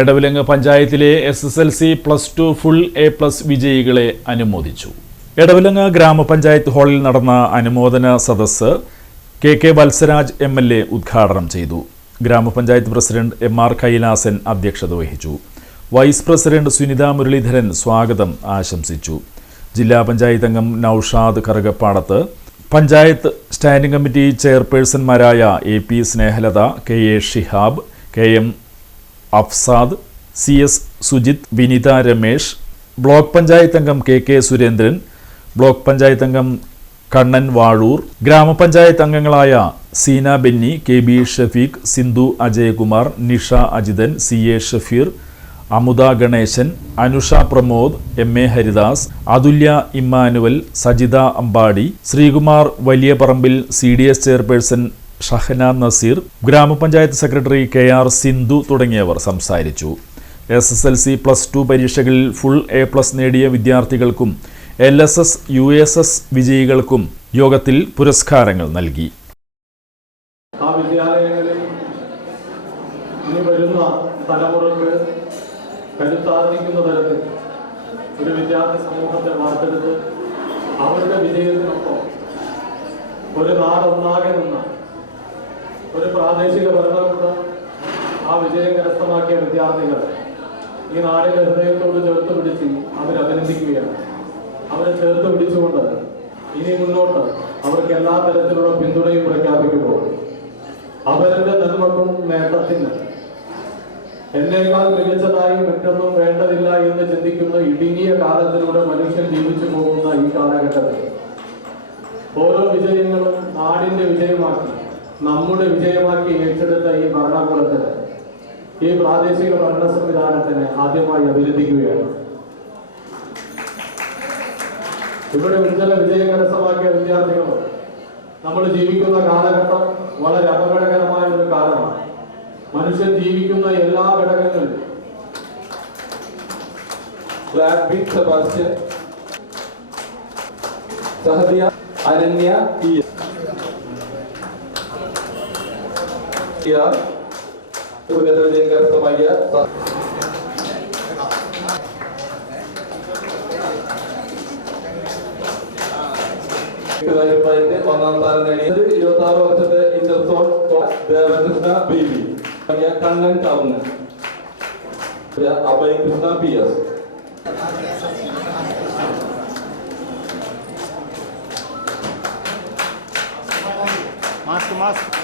എടവിലങ്ങ് പഞ്ചായത്തിലെ SSLC +2 full A+ വിജയികളെ അനുമോദിച്ചു. എടവിലങ്ങ് ഗ്രാമപഞ്ചായത്ത് ഹാളിൽ നടന്ന അനുമോദന സദസ്സ് KK വത്സരാജ് MLA ഉദ്ഘാടനം ചെയ്തു. ഗ്രാമപഞ്ചായത്ത് പ്രസിഡന്റ് MR കൈലാസൻ അധ്യക്ഷത വഹിച്ചു. വൈസ് പ്രസിഡന്റ് സുനിത മുരളീധരൻ സ്വാഗതം ആശംസിച്ചു. ജില്ലാ പഞ്ചായത്ത് അംഗം നൌഷാദ് കറുകപ്പാടത്ത്, പഞ്ചായത്ത് സ്റ്റാൻഡിംഗ് കമ്മിറ്റി ചെയർപേഴ്സൺമാരായ AP Snehalatha, KA Shihab, KM Afsad, CS Sujith, Vinitha Ramesh, block panchayat അംഗം KK സുരേന്ദ്രൻ, ബ്ലോക്ക് പഞ്ചായത്ത് അംഗം കണ്ണൻ വാഴൂർ, ഗ്രാമപഞ്ചായത്ത് അംഗങ്ങളായ Seena Benny, KB Shafeeq, Sindhu Ajayakumar, Nisha Ajithan, CA Shafeer, Amudha Ganesan, Anusha Pramod, MA Haridas, Athulya Immanuel, Sajitha Ambadi, Sreekumar Valiyaparambil, CDS chairperson Shahana Nazeer, ഗ്രാമപഞ്ചായത്ത് സെക്രട്ടറി KR സിന്ധു തുടങ്ങിയവർ സംസാരിച്ചു. SSLC +2 പരീക്ഷകളിൽ ഫുൾ A+ നേടിയ വിദ്യാർത്ഥികൾക്കും LSS USS വിജയികൾക്കും യോഗത്തിൽ പുരസ്കാരങ്ങൾ നൽകി. ആ വിദ്യാലയങ്ങളിൽ ഇനി വരുന്ന തലമുറക്ക് കരുത്താർജിക്കുന്ന തരത്തിൽ ഒരു വിദ്യാർത്ഥി സമൂഹത്തെ വാർത്തെടുത്ത് അവരുടെ വിജയത്തിനൊപ്പം ഒരു നാടൊന്നാകെ നിന്ന ഒരു പ്രാദേശിക ഭരണകൂടം ആ വിജയം കരസ്ഥമാക്കിയ വിദ്യാർത്ഥികൾ ഈ നാടിന്റെ ഹൃദയത്തോട് ചേർത്ത് പിടിച്ച് അവരഭിനന്ദിക്കുകയാണ്. അവരെ ചേർത്ത് പിടിച്ചുകൊണ്ട് ഇനി മുന്നോട്ട് അവർക്ക് എല്ലാ തരത്തിലുള്ള പിന്തുണയും പ്രഖ്യാപിക്കുമ്പോൾ അവരുടെ നന്മക്കും നേട്ടത്തിന് എന്നേക്കാൾ മികച്ചതായി മറ്റൊന്നും വേണ്ടതില്ല എന്ന് ചിന്തിക്കുന്ന ഇടുങ്ങിയ കാലത്തിലൂടെ മനുഷ്യൻ ജീവിച്ചു പോകുന്ന ഈ കാലഘട്ടത്തിൽ ഓരോ വിജയങ്ങളും നാടിന്റെ വിജയമാക്കി, നമ്മുടെ വിജയമാക്കി ഏറ്റെടുത്ത ഈ ഭരണകൂടത്തിന്, ഈ പ്രാദേശിക ഭരണ സംവിധാനത്തിന് ആദ്യമായി അഭിനന്ദിക്കുകയാണ്. ഇവിടെ ഉജ്ജ്വല വിജയം കരസ്ഥമാക്കിയ വിദ്യാർത്ഥികൾ, നമ്മൾ ജീവിക്കുന്ന കാലഘട്ടം വളരെ അപകടകരമായ ഒരു കാലമാണ്. മനുഷ്യൻ ജീവിക്കുന്ന എല്ലാ ഘടകങ്ങളിലും സഹദിയ, അനന്യ, ഉന്നത വിജയം കരസ്ഥമാക്കിയ ഒന്നാം സ്ഥാനം നേടിയത് 26 വർഷത്തെ interzone Devakrishna BB, Kannan town, Abhayakrishna PS. Mask